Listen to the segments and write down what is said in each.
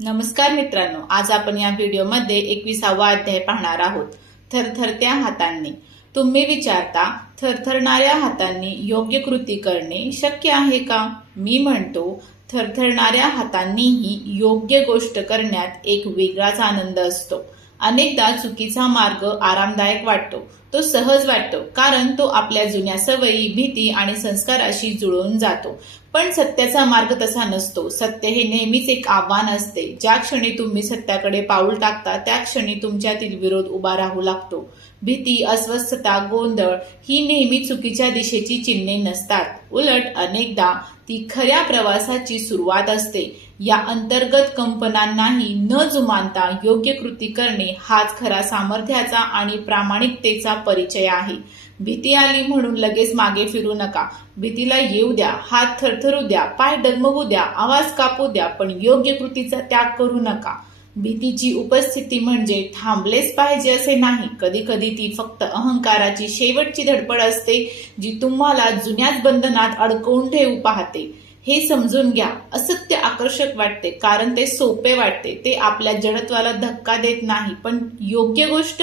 नमस्कार मित्रांनो, आज आपण या व्हिडिओमध्ये 21वा अध्याय पाहणार आहोत. थरथरत्या हातांनी. तुम्ही विचारता, थरथरणाऱ्या हातांनी योग्य कृती करणे शक्य आहे का? मी म्हणतो, थरथरणाऱ्या हातांनीही योग्य गोष्ट करण्यात एक वेगळाच आनंद असतो. अनेकदा चुकीचा मार्ग आरामदायक वाटतो, तो सहज वाटतो, कारण तो आपल्या जुन्या सवयी, भीती आणि संस्काराशी जुळून जातो. पण सत्याचा मार्ग तसा नसतो. सत्य हे नेहमीच एक आव्हान असते. ज्या क्षणी तुम्ही सत्याकडे पाऊल टाकता त्या क्षणी तुमच्यातील विरोध उभा राहू लागतो. भीती, अस्वस्थता, गोंधळ ही नेहमी चुकीच्या दिशेची चिन्हे नसतात. उलट अनेकदा ती खऱ्या प्रवासाची सुरुवात असते. या अंतर्गत कंपनांनाही न जुमानता योग्य कृती करणे हाच खरा सामर्थ्याचा आणि प्रामाणिकतेचा परिचय आहे. भीती आली म्हणून लगेच मागे फिरू नका. भीतीला येऊ द्या, हात थरथरू द्या, पाय डगमगू द्या, आवाज कापू द्या, पण योग्य कृतीचा त्याग करू नका. भीतीची उपस्थिती म्हणजे थांबलेच पाहिजे असे नाही. कधी कधी ती फक्त अहंकाराची शेवटची धडपड असते, जी तुम्हाला जुन्याच बंधनात अडकवून ठेवू पाहते. हे समजून घ्या. असत्य आकर्षक वाटते कारण ते सोपे वाटते, ते आपल्या जडत्वाला धक्का देत नाही. पण योग्य गोष्ट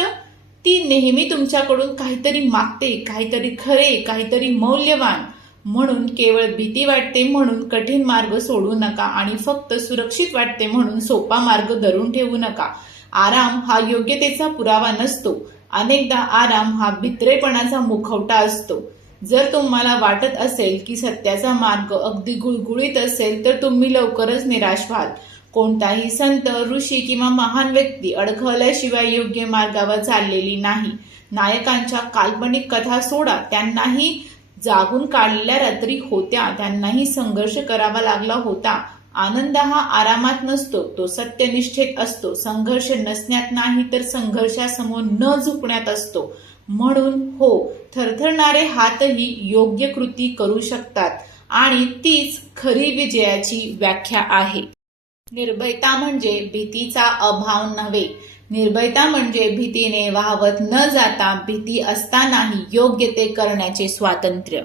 ती नेहमी तुमच्याकडून काहीतरी मागते, काहीतरी खरे, काहीतरी मौल्यवान. म्हणून केवळ भीती वाटते म्हणून कठीण मार्ग सोडू नका आणि फक्त सुरक्षित वाटते म्हणून सोपा मार्ग धरून ठेवू नका. आराम हा योग्यतेचा पुरावा नसतो. अनेकदा आराम हा भित्रेपणाचा मुखवटा असतो. जर तुम्हाला वाटत असेल की सत्याचा मार्ग अगदी गुळगुळीत असेल तर तुम्ही लवकरच निराश व्हाल. कोणताही संत, ऋषी किंवा महान व्यक्ती अडखळल्याशिवाय योग्य मार्गावर चाललेली नाही. नायकांच्या काल्पनिक कथा सोडा, त्यांनाही जागून काढलेल्या रात्री होत्या, त्यांनाही संघर्ष करावा लागला होता. आनंद हा आरामात नसतो, तो सत्यनिष्ठेत असतो. संघर्ष नसण्यात नाही तर संघर्षासमोर न झुकण्यात असतो. म्हणून हो, थरथरणारे हातही योग्य कृती करू शकतात आणि तीच खरी विजयाची व्याख्या आहे. निर्भयता म्हणजे भीतीचा अभाव नव्हे. निर्भयता म्हणजे भीतीने वाहवत न जाता भीती असतानाही योग्य ते करण्याचे स्वातंत्र्य.